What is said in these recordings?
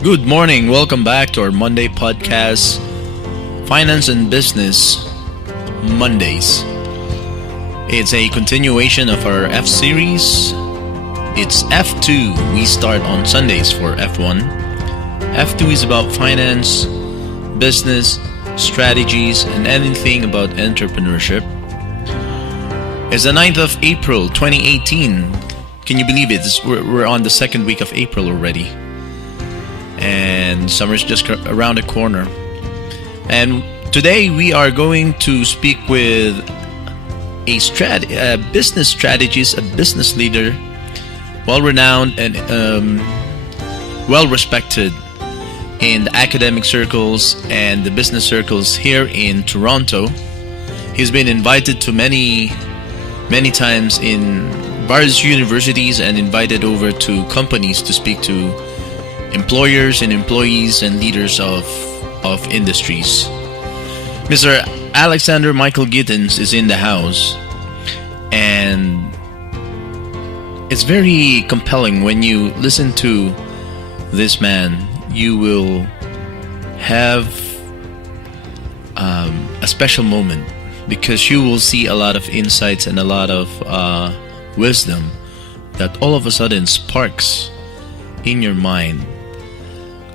Good morning. Welcome back to our Monday podcast, Finance and Business Mondays. It's a continuation of our F series. It's F2. We start on Sundays for F1. F2 is about finance, business, strategies, and anything about entrepreneurship. It's the 9th of April, 2018. Can you believe it? We're on the second week of April already. And summer's just around the corner. And today we are going to speak with a business strategist, a business leader, well-renowned and well-respected in the academic circles and the business circles here in Toronto. He's been invited to many times in various universities and invited over to companies to speak to employers and employees and leaders of industries. Mr. Alexander Michael Gittens is in the house, and it's very compelling when you listen to this man. You will have a special moment because you will see a lot of insights and a lot of wisdom that all of a sudden sparks in your mind.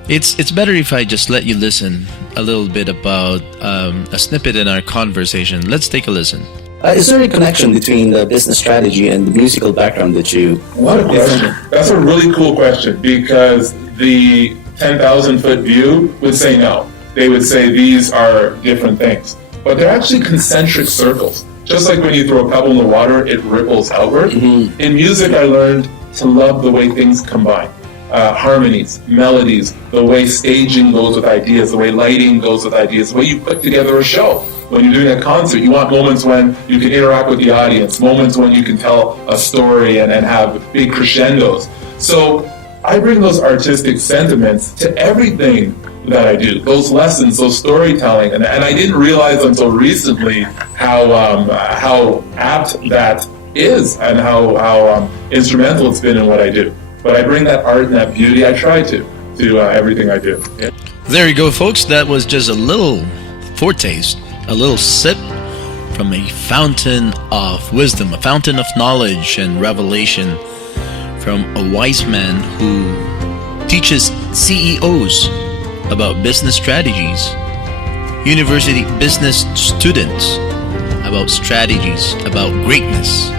It's better if I just let you listen a little bit about a snippet in our conversation. Let's take a listen. Is there a connection between the business strategy and the musical background that you... What a question. That's a really cool question, because the 10,000-foot view would say no. They would say these are different things. But they're actually concentric circles. Just like when you throw a pebble in the water, it ripples outward. Mm-hmm. In music, I learned to love the way things combine. Harmonies, melodies, the way staging goes with ideas, the way lighting goes with ideas, the way you put together a show. When you're doing a concert, you want moments when you can interact with the audience, moments when you can tell a story and have big crescendos. So I bring those artistic sentiments to everything that I do, those lessons, those storytelling, and I didn't realize until recently how apt that is and how instrumental it's been in what I do. But I bring that art and that beauty, I try to everything I do. Yeah. There you go, folks. That was just a little foretaste, a little sip from a fountain of wisdom, a fountain of knowledge and revelation from a wise man who teaches CEOs about business strategies, university business students about strategies, about greatness.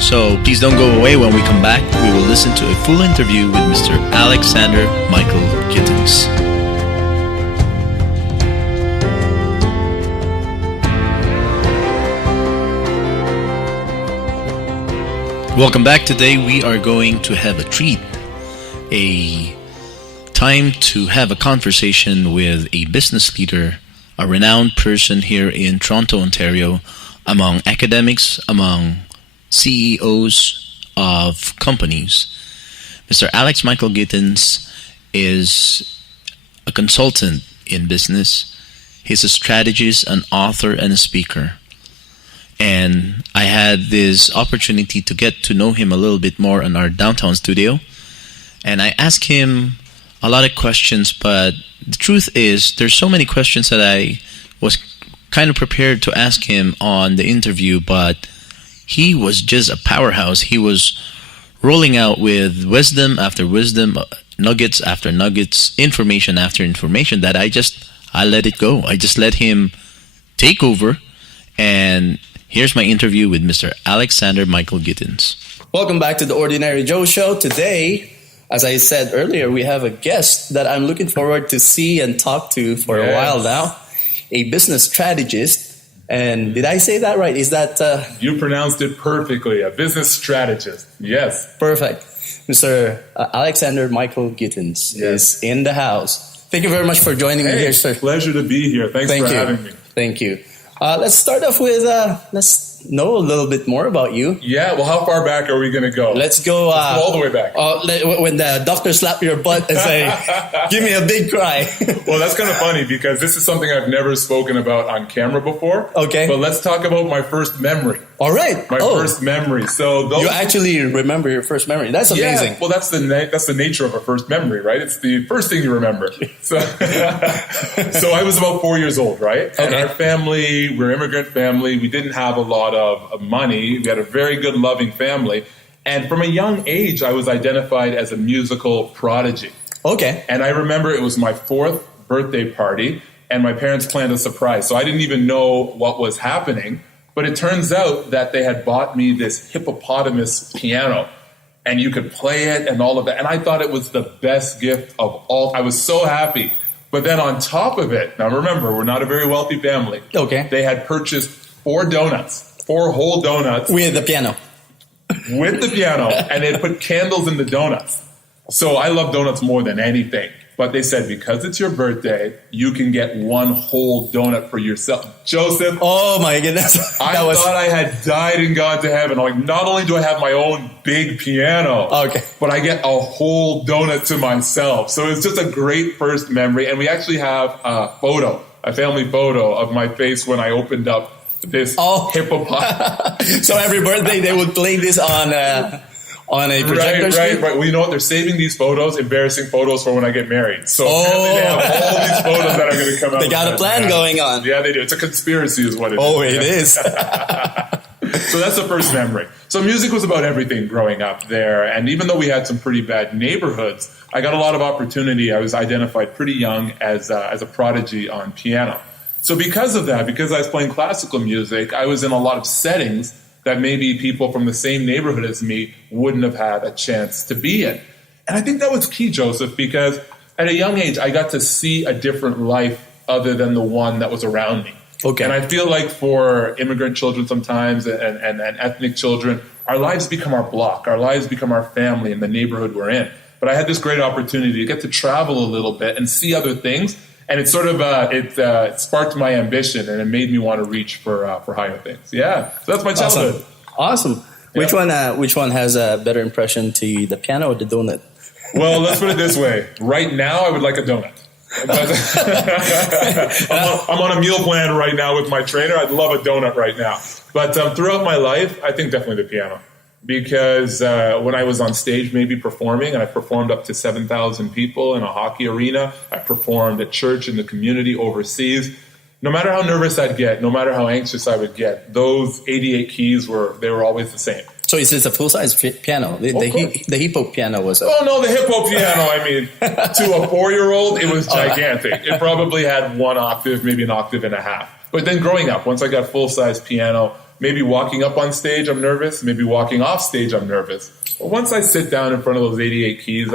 So please don't go away. When we come back, we will listen to a full interview with Mr. Alexander Michael Gittens. Welcome back. Today we are going to have a treat, a time to have a conversation with a business leader, a renowned person here in Toronto, Ontario, among academics, among CEOs of companies. Mr. Alex Michael Gittens is a consultant in business. He's a strategist, an author, and a speaker. And I had this opportunity to get to know him a little bit more in our downtown studio. And I asked him a lot of questions, but the truth is there's so many questions that I was kind of prepared to ask him on the interview, but he was just a powerhouse. He was rolling out with wisdom after wisdom, nuggets after nuggets, information after information that I let it go. I just let him take over. And here's my interview with Mr. Alexander Michael Gittens. Welcome back to the Ordinary Joe Show. Today, as I said earlier, we have a guest that I'm looking forward to see and talk to for a while now, a business strategist. And did I say that right? Is that... You pronounced it perfectly. A business strategist. Yes. Perfect. Mr. Alexander Michael Gittens is in the house. Thank you very much for joining me here, sir. Pleasure to be here. Thanks for having me. Thank you. Let's start off with... let's know a little bit more about you. Yeah, well, how far back are we going to go? Let's go all the way back. When the doctor slapped your butt and say, give me a big cry. Well, that's kind of funny because this is something I've never spoken about on camera before. Okay. But let's talk about my first memory. All right. My first memory. So you actually remember your first memory. That's amazing. Yeah, well, that's the nature of a first memory, right? It's the first thing you remember. So, so I was about 4 years old, right? And our family, we're an immigrant family. We didn't have a lot of money. We had a very good, loving family. And from a young age, I was identified as a musical prodigy. Okay. And I remember it was my 4th birthday party, and my parents planned a surprise. So I didn't even know what was happening. But it turns out that they had bought me this hippopotamus piano, and you could play it and all of that. And I thought it was the best gift of all. I was so happy. But then on top of it, now remember, we're not a very wealthy family. Okay. They had purchased 4 whole donuts. With the piano. With the piano, and they had put candles in the donuts. So I love donuts more than anything. But they said, because it's your birthday, you can get 1 whole donut for yourself. Joseph. Oh my goodness. I thought I had died and gone to heaven. I'm like, not only do I have my own big piano, but I get a whole donut to myself. So it's just a great first memory. And we actually have a family photo of my face when I opened up this hippopotamus. So every birthday they would play this on a projector screen? Right. Well, you know what? They're saving these photos, embarrassing photos, for when I get married. So apparently they have all these photos that are going to come out. They got a plan going on. Yeah, they do. It's a conspiracy is what it is. Oh, it is. So that's the first memory. So music was about everything growing up there. And even though we had some pretty bad neighborhoods, I got a lot of opportunity. I was identified pretty young as a prodigy on piano. So because of that, because I was playing classical music, I was in a lot of settings that maybe people from the same neighborhood as me wouldn't have had a chance to be in. And I think that was key, Joseph, because at a young age, I got to see a different life other than the one that was around me. Okay. And I feel like for immigrant children sometimes and ethnic children, our lives become our block. Our lives become our family and the neighborhood we're in. But I had this great opportunity to get to travel a little bit and see other things. And it sort of it sparked my ambition, and it made me want to reach for higher things. Yeah, so that's my childhood. Awesome. Which one has a better impression to you, the piano or the donut? Well, let's put it this way. Right now, I would like a donut. But I'm on a meal plan right now with my trainer. I'd love a donut right now. But throughout my life, I think definitely the piano. Because when I was on stage maybe performing, and I performed up to 7,000 people in a hockey arena, I performed at church, in the community, overseas. No matter how nervous I'd get, no matter how anxious I would get, those 88 keys were always the same. So is this a full-size piano? The hippo piano was Oh, no, the hippo piano, I mean, to a 4-year-old, it was gigantic. It probably had 1 octave, maybe an octave and a half. But then growing up, once I got full-size piano, maybe walking up on stage, I'm nervous. Maybe walking off stage, I'm nervous. But once I sit down in front of those 88 keys,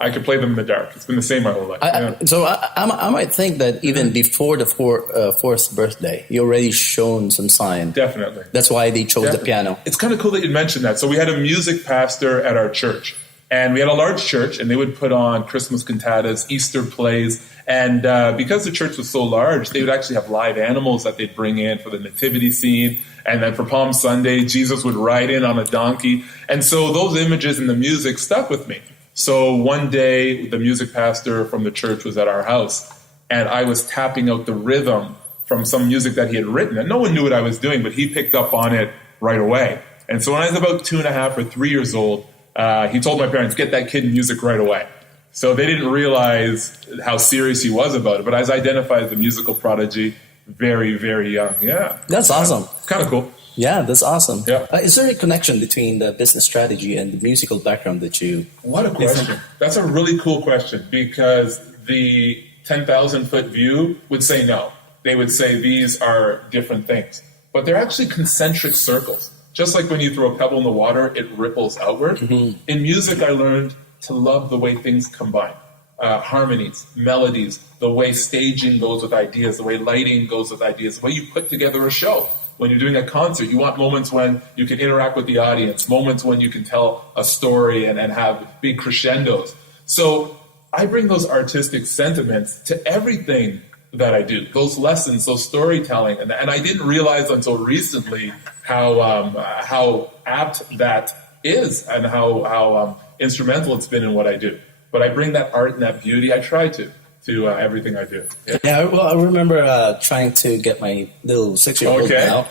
I can play them in the dark. It's been the same my whole life. So I might think that even before the 4th birthday, you already shown some sign. Definitely. That's why they chose the piano. It's kind of cool that you mentioned that. So we had a music pastor at our church. And we had a large church, and they would put on Christmas cantatas, Easter plays. And because the church was so large, they would actually have live animals that they'd bring in for the nativity scene. And then for Palm Sunday, Jesus would ride in on a donkey. And so those images and the music stuck with me. So one day, the music pastor from the church was at our house, and I was tapping out the rhythm from some music that he had written. And no one knew what I was doing, but he picked up on it right away. And so when I was about 2.5 or 3 years old, he told my parents, get that kid music right away. So they didn't realize how serious he was about it. But I was identified as a musical prodigy very, very young. Yeah. That's awesome. Kind of cool. Yeah, that's awesome. Yeah. Is there a connection between the business strategy and the musical background that you... What a question. That's a really cool question, because the 10,000-foot view would say no. They would say these are different things. But they're actually concentric circles. Just like when you throw a pebble in the water, it ripples outward. Mm-hmm. In music, I learned to love the way things combine. Harmonies, melodies, the way staging goes with ideas, the way lighting goes with ideas, the way you put together a show. When you're doing a concert, you want moments when you can interact with the audience, moments when you can tell a story and have big crescendos. So I bring those artistic sentiments to everything that I do. Those lessons, those storytelling, and I didn't realize until recently how apt that is and how instrumental it's been in what I do. But I bring that art and that beauty. I try to everything I do. Yeah, well, I remember trying to get my little 6-year-old now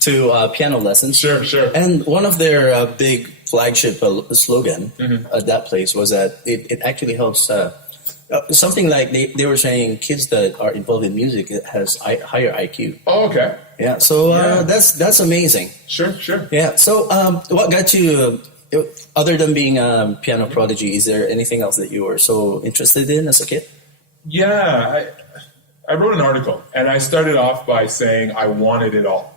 to piano lessons. Sure. And one of their big flagship slogan at that place was that it actually helps. Something like they were saying, kids that are involved in music has higher IQ. Oh, okay. Yeah, so that's amazing. Sure. Yeah. So what got you? Other than being a piano prodigy, is there anything else that you were so interested in as a kid? Yeah, I wrote an article, and I started off by saying I wanted it all.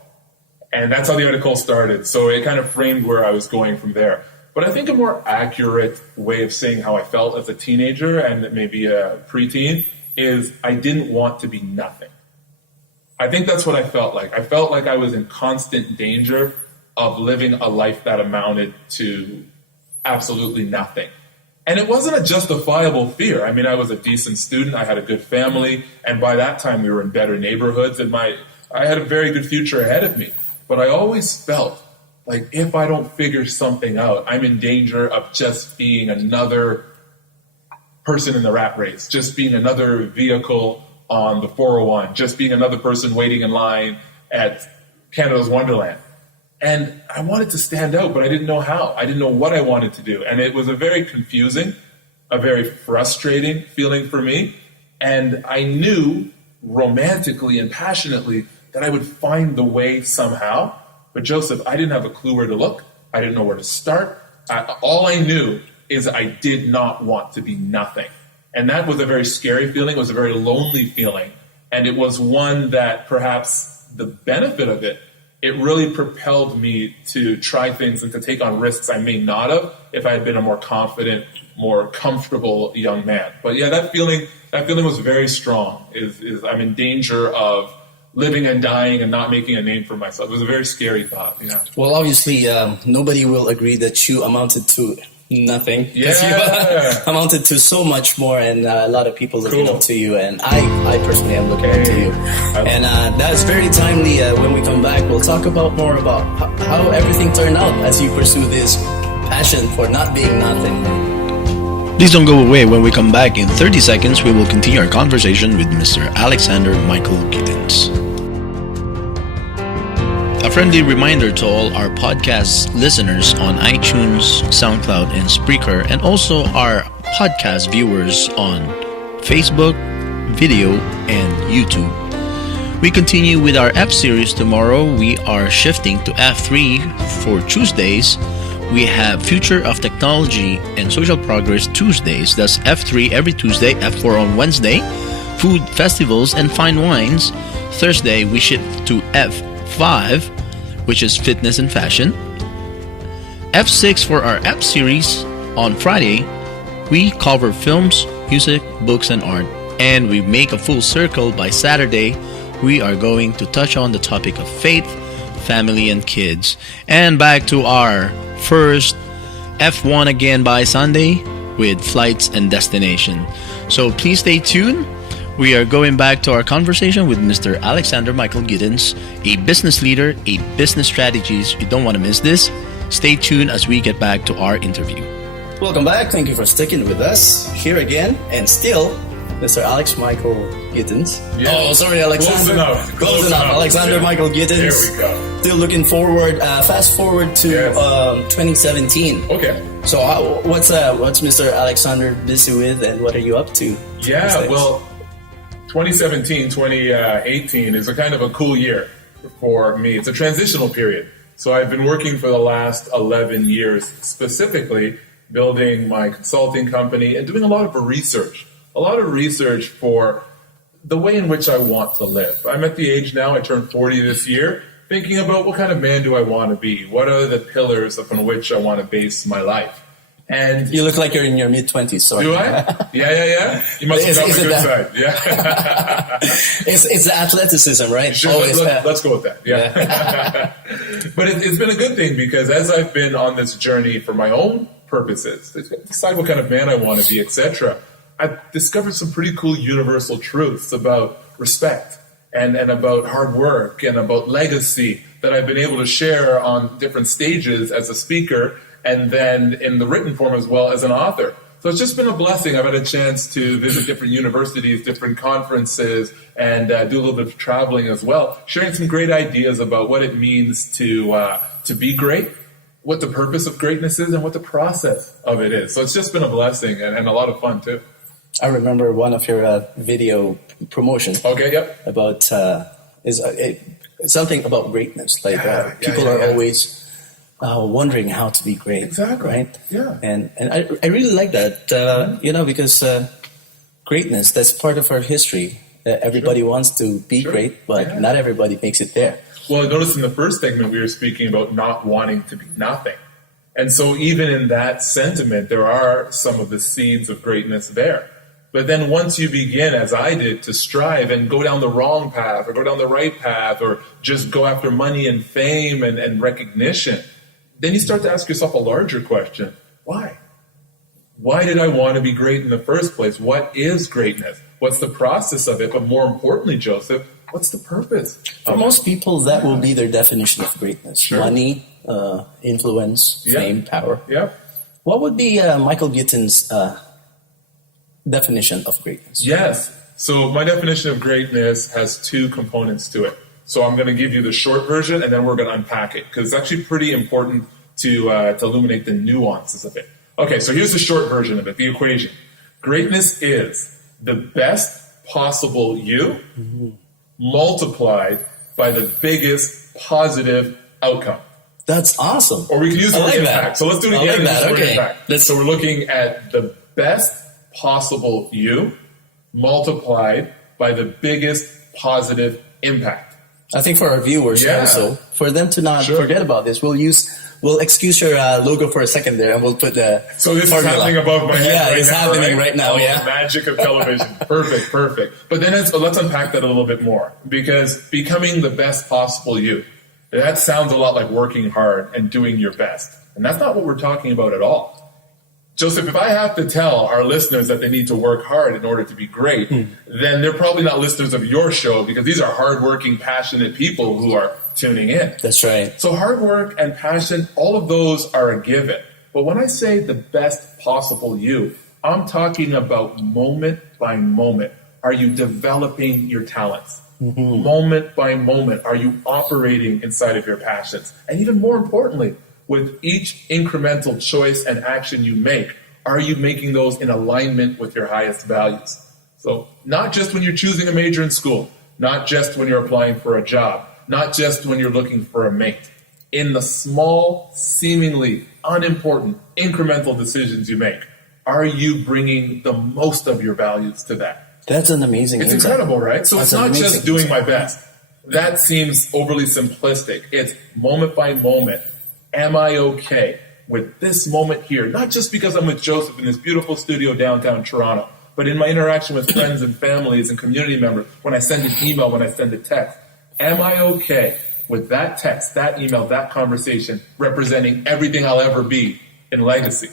And that's how the article started. So it kind of framed where I was going from there. But I think a more accurate way of saying how I felt as a teenager and maybe a preteen is I didn't want to be nothing. I think that's what I felt like. I felt like I was in constant danger of living a life that amounted to absolutely nothing. And it wasn't a justifiable fear. I mean, I was a decent student. I had a good family. And by that time, we were in better neighborhoods. And I had a very good future ahead of me. But I always felt like if I don't figure something out, I'm in danger of just being another person in the rat race, just being another vehicle on the 401, just being another person waiting in line at Canada's Wonderland. And I wanted to stand out, but I didn't know how. I didn't know what I wanted to do. And it was a very confusing, a very frustrating feeling for me. And I knew romantically and passionately that I would find the way somehow. But Joseph, I didn't have a clue where to look. I didn't know where to start. All I knew is I did not want to be nothing. And that was a very scary feeling. It was a very lonely feeling. And it was one that perhaps the benefit of it really propelled me to try things and to take on risks I may not have if I had been a more confident, more comfortable young man. But yeah, that feeling was very strong. Is I'm in danger of living and dying and not making a name for myself. It was a very scary thought. Yeah. Well, obviously, nobody will agree that you amounted to nothing. Yeah. You amounted to so much more, and a lot of people looking up to you, and I personally am looking up to you. And that's very timely. When we come back, we'll talk about more about how everything turned out as you pursue this passion for not being nothing. Please don't go away. When we come back in 30 seconds, we will continue our conversation with Mr. Alexander Michael Gittens. A friendly reminder to all our podcast listeners on iTunes, SoundCloud, and Spreaker, and also our podcast viewers on Facebook, video, and YouTube. We continue with our F series tomorrow. We are shifting to F3 for Tuesdays. We have Future of Technology and Social Progress Tuesdays. That's F3 every Tuesday, F4 on Wednesday. Food, festivals, and fine wines. Thursday, we shift to F5, which is fitness and fashion. F6 for our F series. On Friday, we cover films, music, books, and art. And we make a full circle by Saturday. We are going to touch on the topic of faith, family, and kids. And back to our first F1 again by Sunday with flights and destination. So please stay tuned. We are going back to our conversation with Mr. Alexander Michael Gittens, a business leader, a business strategist. You don't want to miss this. Stay tuned as we get back to our interview. Welcome back. Thank you for sticking with us here again, and still, Mr. Alex Michael Gittens. Yeah. Oh, sorry, Alexander. Close enough. Alexander Michael Gittens. There we go. Still looking forward. Fast forward to 2017. Okay. So what's Mr. Alexander busy with, and what are you up to? Yeah, well, 2017, 2018 is a kind of a cool year for me. It's a transitional period. So I've been working for the last 11 years specifically, building my consulting company and doing a lot of research for the way in which I want to live. I'm at the age now, I turned 40 this year, thinking about what kind of man do I want to be? What are the pillars upon which I want to base my life? And you look like you're in your mid-20s. Sorry. Do I? Yeah. You must have got the good side. Yeah. it's the athleticism, right? Sure, let's go with that. Yeah. But it's been a good thing because as I've been on this journey for my own purposes, decide what kind of man I want to be, etc., I've discovered some pretty cool universal truths about respect and about hard work and about legacy that I've been able to share on different stages as a speaker and then in the written form as well as an author. So it's just been a blessing. I've had a chance to visit different universities, different conferences, and do a little bit of traveling as well, sharing some great ideas about what it means to be great, what the purpose of greatness is, and what the process of it is. So it's just been a blessing and a lot of fun too. I remember one of your video promotions. Okay, yep. About something about greatness. Like people are always wondering how to be great. Exactly. Right? Yeah. And I really like that. Because greatness, that's part of our history. Everybody wants to be great, but not everybody makes it there. Well, notice in the first segment we were speaking about not wanting to be nothing. And so even in that sentiment, there are some of the seeds of greatness there. But then once you begin, as I did, to strive and go down the wrong path or go down the right path or just go after money and fame and recognition, then you start to ask yourself a larger question. Why? Why did I want to be great in the first place? What is greatness? What's the process of it? But more importantly, Joseph, what's the purpose? For most people, that will be their definition of greatness. Sure. Money, influence, fame, power. Yeah. What would be Michael Gittens' definition of greatness? Yes. So my definition of greatness has two components to it. So I'm going to give you the short version, and then we're going to unpack it, because it's actually pretty important to illuminate the nuances of it. Okay, so here's the short version of it, the equation. Greatness is the best possible you multiplied by the biggest positive outcome. That's awesome. Or we can use the word impact. That. So let's do it again. I like that. Okay. Impact. So we're looking at the best possible you multiplied by the biggest positive impact. I think for our viewers also, for them to not forget about this, we'll excuse your logo for a second there, and we'll put the So this formula. is happening above my head. Yeah, it's happening right now. The magic of television. Perfect. But then let's unpack that a little bit more, because becoming the best possible you, that sounds a lot like working hard and doing your best, and that's not what we're talking about at all. Joseph, if I have to tell our listeners that they need to work hard in order to be great, then they're probably not listeners of your show, because these are hardworking, passionate people who are tuning in. That's right. So hard work and passion, all of those are a given. But when I say the best possible you, I'm talking about moment by moment. Are you developing your talents? Moment by moment, are you operating inside of your passions? And even more importantly, with each incremental choice and action you make, are you making those in alignment with your highest values? So not just when you're choosing a major in school, not just when you're applying for a job, not just when you're looking for a mate. In the small, seemingly unimportant, incremental decisions you make, are you bringing the most of your values to that? That's an amazing It's insight. incredible, right? So That's it's not just doing my best. That seems overly simplistic. It's moment by moment. Am I okay with this moment here? Not just because I'm with Joseph in this beautiful studio downtown Toronto, but in my interaction with friends and families and community members, when I send an email, when I send a text. Am I okay with that text, that email, that conversation representing everything I'll ever be in legacy?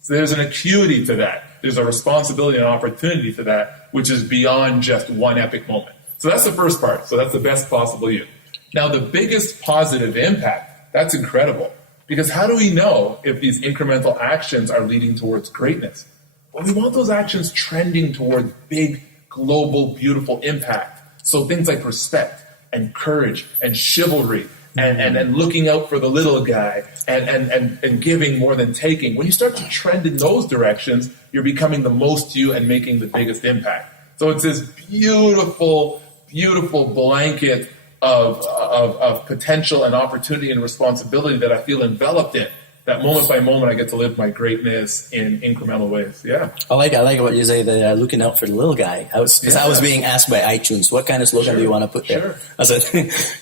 So there's an acuity to that. There's a responsibility and opportunity to that, which is beyond just one epic moment. So that's the first part. So that's the best possible you. Now, the biggest positive impact, that's incredible. Because how do we know if these incremental actions are leading towards greatness? Well, we want those actions trending towards big, global, beautiful impact. So things like respect and courage and chivalry and looking out for the little guy and giving more than taking. When you start to trend in those directions, you're becoming the most you and making the biggest impact. So it's this beautiful, beautiful blanket of potential and opportunity and responsibility that I feel enveloped in. That moment by moment, I get to live my greatness in incremental ways. Yeah. I like what you say, that looking out for the little guy. I was being asked by iTunes, what kind of slogan do you want to put there? I said,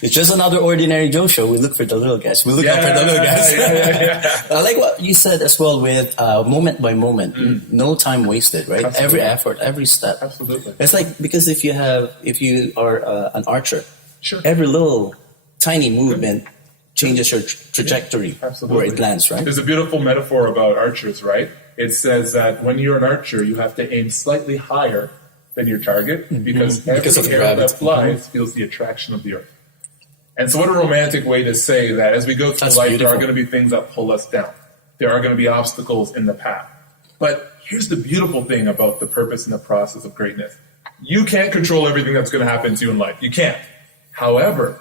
it's just another ordinary Joe show. We look for the little guys. We look out for the little guys. I like what you said as well with moment by moment. No time wasted, right? Absolutely. Every effort, every step. Absolutely. It's like, because if you are an archer, Sure. every little tiny movement changes your trajectory Absolutely. where it lands, right? There's a beautiful metaphor about archers, right? it says that when you're an archer, you have to aim slightly higher than your target because every Because of arrow gravity. that flies feels the attraction of the earth. And so what a romantic way to say that as we go through That's life, beautiful. there are going to be things that pull us down. There are going to be obstacles in the path. But here's the beautiful thing about the purpose and the process of greatness. You can't control everything that's going to happen to you in life. You can't. However,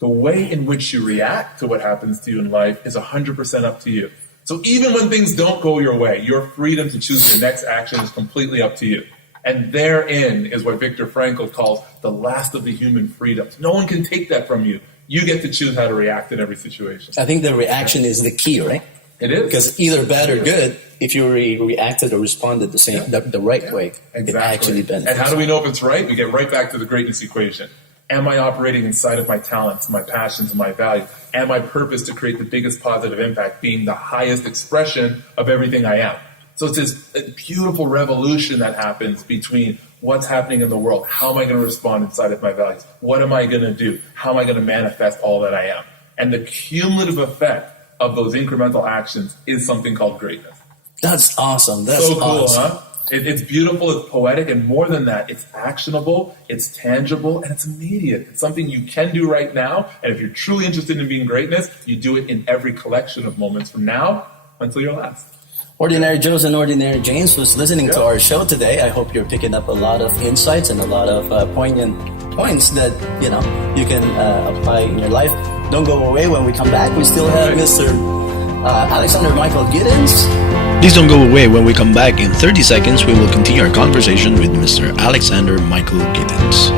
the way in which you react to what happens to you in life is 100% up to you. So even when things don't go your way, your freedom to choose your next action is completely up to you. And therein is what Viktor Frankl calls the last of the human freedoms. No one can take that from you. You get to choose how to react in every situation. I think the reaction is the key, right? It is. Because either bad or good, if you reacted or responded the right way, it actually benefits. And how do we know if it's right? We get right back to the greatness equation. Am I operating inside of my talents, my passions, and my values? And my purpose to create the biggest positive impact being the highest expression of everything I am? So it's this beautiful revolution that happens between what's happening in the world. How am I going to respond inside of my values? What am I going to do? How am I going to manifest all that I am? And the cumulative effect of those incremental actions is something called greatness. That's awesome. That's So cool, awesome. huh? It's beautiful, it's poetic, and more than that, it's actionable, it's tangible, and it's immediate. It's something you can do right now, and if you're truly interested in being greatness, you do it in every collection of moments from now until your last. Ordinary Joes and Ordinary James was listening to our show today. I hope you're picking up a lot of insights and a lot of poignant points that you can apply in your life. Don't go away. When we come back, we still have Mr. Alexander Michael Gittens. Please don't go away. When we come back in 30 seconds, we will continue our conversation with Mr. Alexander Michael Gittens.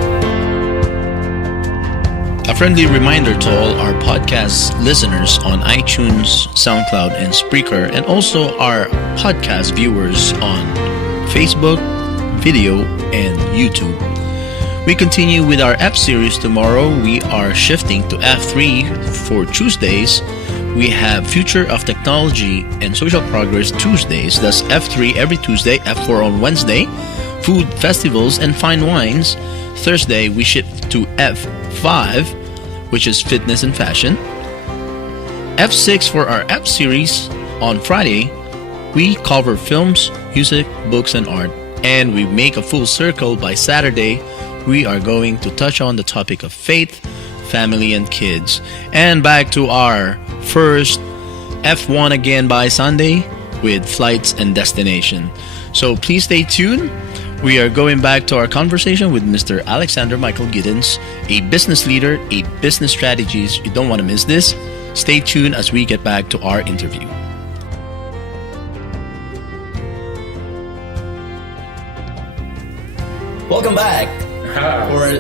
A friendly reminder to all our podcast listeners on iTunes, SoundCloud, and Spreaker, and also our podcast viewers on Facebook, video, and YouTube. We continue with our F series tomorrow. We are shifting to F3 for Tuesdays. We have Future of Technology and Social Progress Tuesdays. That's F3 every Tuesday, F4 on Wednesday. Food, festivals, and fine wines. Thursday, we shift to F5, which is fitness and fashion. F6 for our F series. On Friday, we cover films, music, books, and art. And we make a full circle by Saturday. We are going to touch on the topic of faith, family, and kids. And back to our first F1 again by Sunday with flights and destination. So please stay tuned. We are going back to our conversation with Mr. Alexander Michael Gittens, a business leader, a business strategist. You don't want to miss this. Stay tuned as we get back to our interview. Welcome back.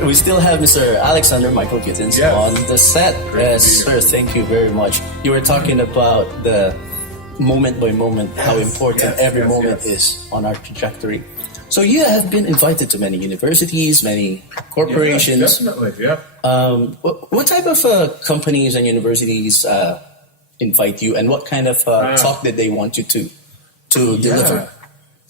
We still have Mr. Alexander Michael Gittens on the set. Yes, sir. Thank you very much. You were talking about the moment by moment, how important every moment is on our trajectory. So you have been invited to many universities, many corporations. Definitely, yeah. What type of companies and universities invite you, and what kind of talk did they want you to deliver?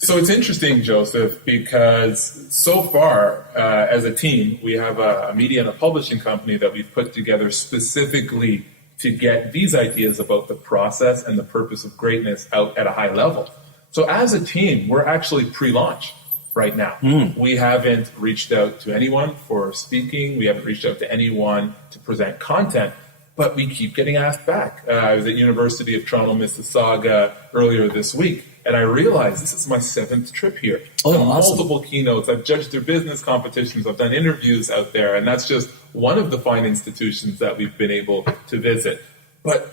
So it's interesting, Joseph, because so far, as a team, we have a media and a publishing company that we've put together specifically to get these ideas about the process and the purpose of greatness out at a high level. So as a team, we're actually pre-launch right now. We haven't reached out to anyone for speaking. We haven't reached out to anyone to present content, but we keep getting asked back. I was at University of Toronto, Mississauga earlier this week, and I realized this is my 7th trip here. Oh, awesome. Multiple keynotes. I've judged their business competitions. I've done interviews out there, and that's just one of the fine institutions that we've been able to visit. But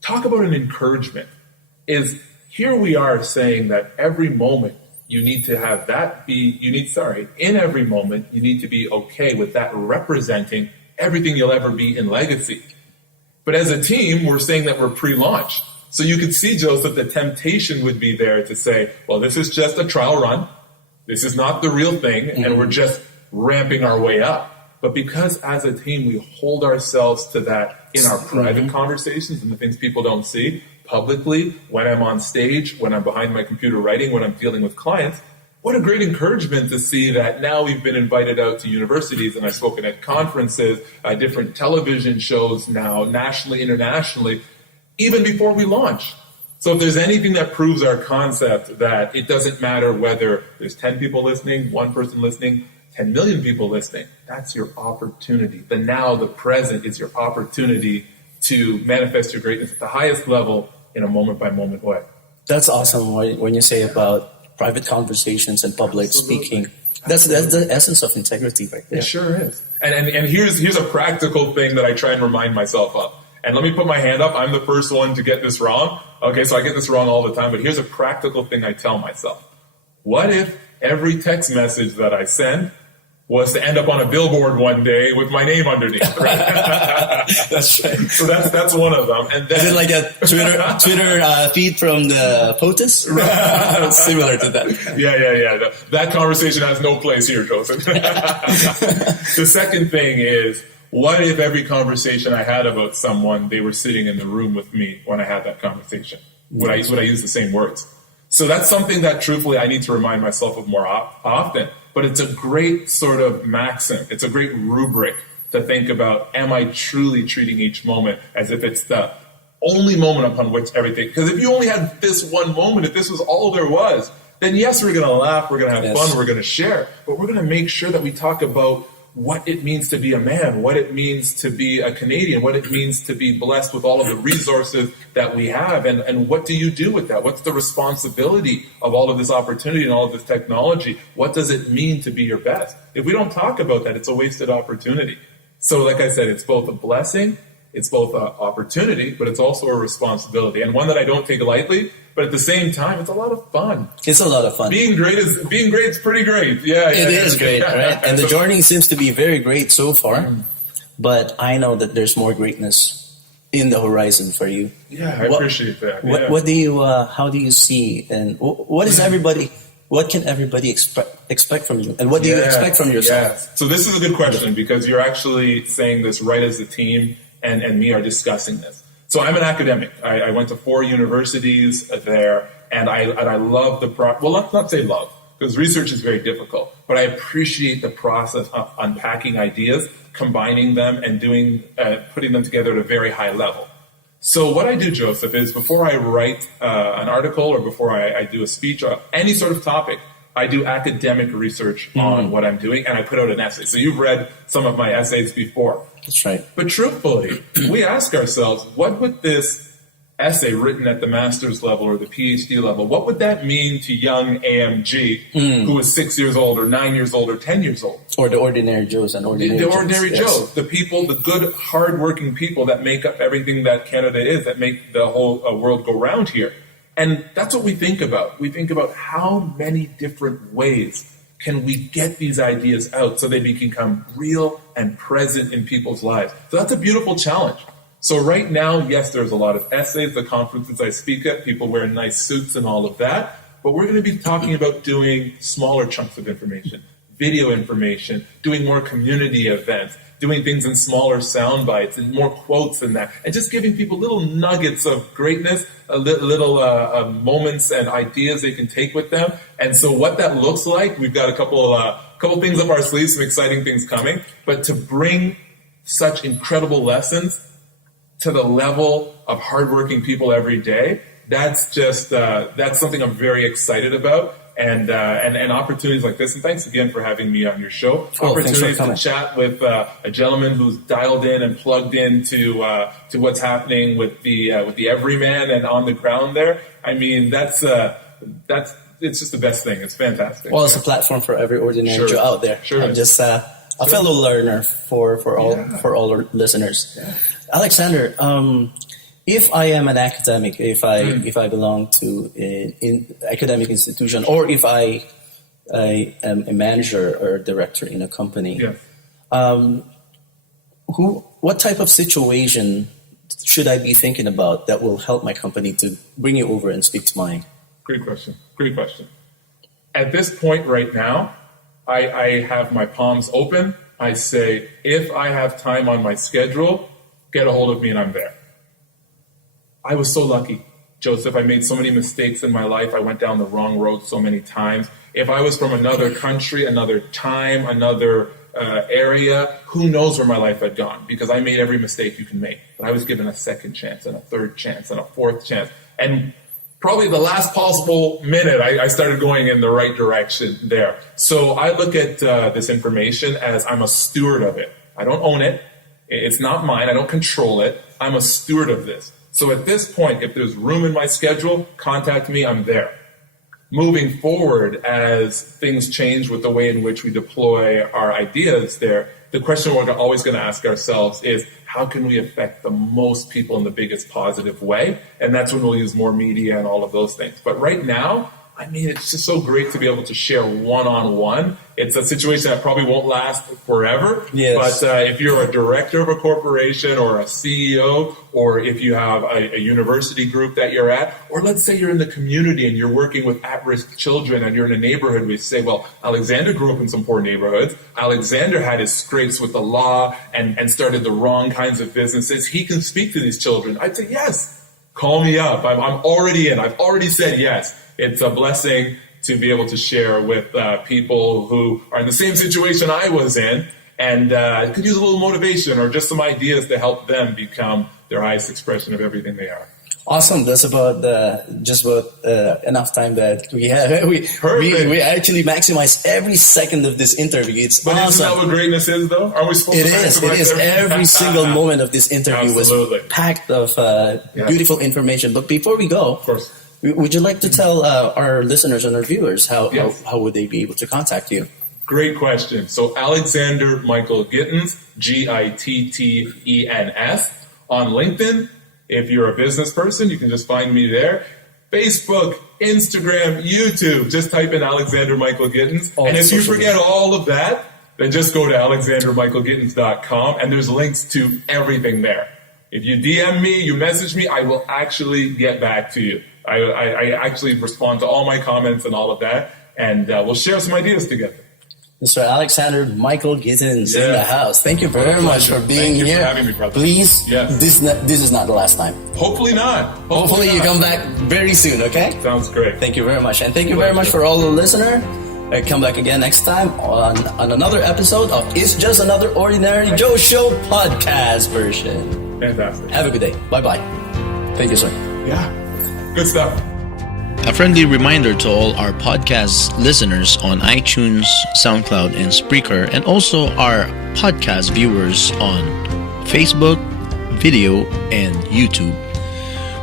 talk about an encouragement. Is here we are saying that every moment you need to have that be, in every moment you need to be okay with that representing everything you'll ever be in legacy. But as a team, we're saying that we're pre-launch. So you could see, Joseph, the temptation would be there to say, well, this is just a trial run. This is not the real thing, and we're just ramping our way up. But because as a team, we hold ourselves to that in our private conversations and the things people don't see, publicly, when I'm on stage, when I'm behind my computer writing, when I'm dealing with clients, what a great encouragement to see that now we've been invited out to universities, and I've spoken at conferences, different television shows now, nationally, internationally, even before we launch. So if there's anything that proves our concept that it doesn't matter whether there's 10 people listening, one person listening, 10 million people listening, that's your opportunity. The now, the present is your opportunity to manifest your greatness at the highest level in a moment-by-moment way. That's awesome when you say about private conversations and public speaking. That's the essence of integrity right there. It sure is. And here's a practical thing that I try and remind myself of. And let me put my hand up. I'm the first one to get this wrong. Okay, so I get this wrong all the time. But here's a practical thing I tell myself. What if every text message that I send was to end up on a billboard one day with my name underneath? Right? That's right. So that's one of them. And then, is it like a Twitter feed from the POTUS? Similar to that. Yeah. That conversation has no place here, Joseph. The second thing is, what if every conversation I had about someone, they were sitting in the room with me when I had that conversation? Would I use the same words? So that's something that, truthfully, I need to remind myself of more often. But it's a great sort of maxim. It's a great rubric to think about, am I truly treating each moment as if it's the only moment upon which everything... Because if you only had this one moment, if this was all there was, then yes, we're going to laugh, we're going to have fun, we're going to share. But we're going to make sure that we talk about what it means to be a man, what it means to be a Canadian, what it means to be blessed with all of the resources that we have, and what do you do with that? What's the responsibility of all of this opportunity and all of this technology? What does it mean to be your best? If we don't talk about that, it's a wasted opportunity. So like I said, it's both a blessing, it's both an opportunity, but it's also a responsibility, and one that I don't take lightly. But at the same time, it's a lot of fun. It's a lot of fun. Being great is pretty great. Yeah, it is great, right? And the journey seems to be very great so far. But I know that there's more greatness in the horizon for you. Yeah, I appreciate that. What do you? How do you see? And what is everybody? What can everybody expect from you? And what do you expect from yourself? Yeah. So this is a good question, because you're actually saying this right as the team and me are discussing this. So I'm an academic. I went to 4 universities there, and I love the well, let's not say love, because research is very difficult, but I appreciate the process of unpacking ideas, combining them, and putting them together at a very high level. So what I do, Joseph, is before I write an article or before I do a speech or any sort of topic, I do academic research on what I'm doing, and I put out an essay. So you've read some of my essays before. That's right. But truthfully, we ask ourselves, what would this essay written at the master's level or the PhD level, what would that mean to young AMG who is 6 years old or 9 years old or 10 years old? Or the ordinary Joes and ordinary The ordinary Joes. Joes, the people, the good, hardworking people that make up everything that Canada is, that make the whole world go round here. And that's what we think about. We think about how many different ways can we get these ideas out so they become real and present in people's lives. So that's a beautiful challenge. So right now, yes, there's a lot of essays, the conferences I speak at, people wearing nice suits and all of that. But we're going to be talking about doing smaller chunks of information, video information, doing more community events, doing things in smaller sound bites and more quotes than that, and just giving people little nuggets of greatness, little moments and ideas they can take with them. And so what that looks like, we've got a couple things up our sleeves, some exciting things coming, but to bring such incredible lessons to the level of hardworking people every day, that's just that's something I'm very excited about. And opportunities like this, and thanks again for having me on your show. Opportunities to chat with a gentleman who's dialed in and plugged in to what's happening with the everyman and on the ground there. I mean, that's it's just the best thing. It's fantastic. Well, it's a platform for every ordinary Joe out there. Sure. I'm just a fellow learner for all our listeners. Yeah. Alexander, if I am an academic, if I belong to an academic institution, or if I am a manager or a director in a company, what type of situation should I be thinking about that will help my company to bring you over and speak to mine? Great question. At this point right now, I have my palms open. I say, if I have time on my schedule, get a hold of me and I'm there. I was so lucky, Joseph. I made so many mistakes in my life. I went down the wrong road so many times. If I was from another country, another time, another area, who knows where my life had gone, because I made every mistake you can make. But I was given a second chance and a third chance and a fourth chance. And probably the last possible minute, I started going in the right direction there. So I look at this information as I'm a steward of it. I don't own it. It's not mine. I don't control it. I'm a steward of this. So at this point, if there's room in my schedule, contact me. I'm there. Moving forward, as things change with the way in which we deploy our ideas there, the question we're always going to ask ourselves is, how can we affect the most people in the biggest positive way? And that's when we'll use more media and all of those things. But right now, I mean, it's just so great to be able to share one-on-one. It's a situation that probably won't last forever. Yes. But if you're a director of a corporation or a CEO, or if you have a university group that you're at, or let's say you're in the community and you're working with at-risk children and you're in a neighborhood, we say, well, Alexander grew up in some poor neighborhoods. Alexander had his scrapes with the law and started the wrong kinds of businesses. He can speak to these children. I'd say, yes, call me up. I'm already in. I've already said yes. It's a blessing to be able to share with people who are in the same situation I was in and could use a little motivation or just some ideas to help them become their highest expression of everything they are. Awesome. That's about just about enough time that we have. We actually maximize every second of this interview. It's but awesome. Isn't that what greatness is, though? Are we supposed to maximize It is. Every single moment of this interview Absolutely. was packed of beautiful information. But before we go, Of course. would you like to tell our listeners and our viewers how would they be able to contact you? Great question. So Alexander Michael Gittens, Gittens, on LinkedIn. If you're a business person, you can just find me there. Facebook, Instagram, YouTube. Just type in Alexander Michael Gittens. And if you forget all of that, then just go to alexandermichaelgittens.com and there's links to everything there. If you DM me, you message me, I will actually get back to you. I actually respond to all my comments and all of that, and we'll share some ideas together. Mr. Alexander Michael Gittens in the house. Thank you very much for being Thank you here. for having me, brother. Please, Yes. this is not the last time. Hopefully not. Hopefully you not. come back very soon, okay? Sounds great. Thank you very much. And thank you very much for all the listener. Come back again next time on another episode of It's Just Another Ordinary Joe Show podcast version. Fantastic. Have a good day. Bye-bye. Thank you, sir. Yeah. Good stuff. A friendly reminder to all our podcast listeners on iTunes, SoundCloud, and Spreaker, and also our podcast viewers on Facebook, video, and YouTube.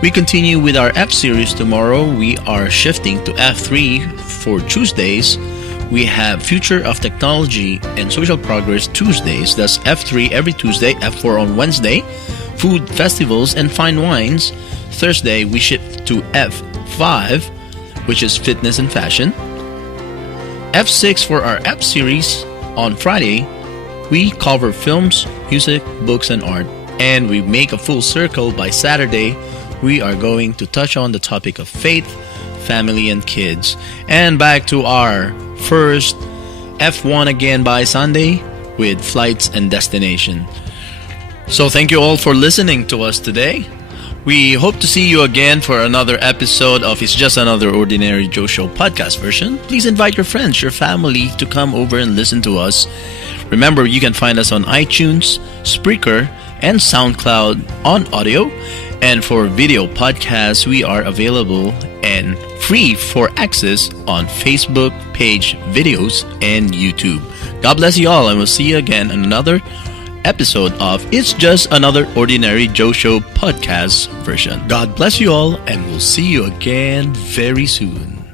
We continue with our F series tomorrow. We are shifting to F3 for Tuesdays. We have Future of Technology and Social Progress Tuesdays. That's F3 every Tuesday, F4 on Wednesday. Food, festivals, and fine wines. Thursday, we shift to F5, which is fitness and fashion. F6 for our F series. On Friday, we cover films, music, books, and art. And we make a full circle by Saturday. We are going to touch on the topic of faith, family, and kids. And back to our first F1 again by Sunday with flights and destination. So thank you all for listening to us today. We hope to see you again for another episode of It's Just Another Ordinary Joe Show podcast version. Please invite your friends, your family to come over and listen to us. Remember, you can find us on iTunes, Spreaker, and SoundCloud on audio. And for video podcasts, we are available and free for access on Facebook page, videos, and YouTube. God bless you all, and we'll see you again in another episode of It's Just Another Ordinary Joe Show podcast version. God bless you all, and we'll see you again very soon.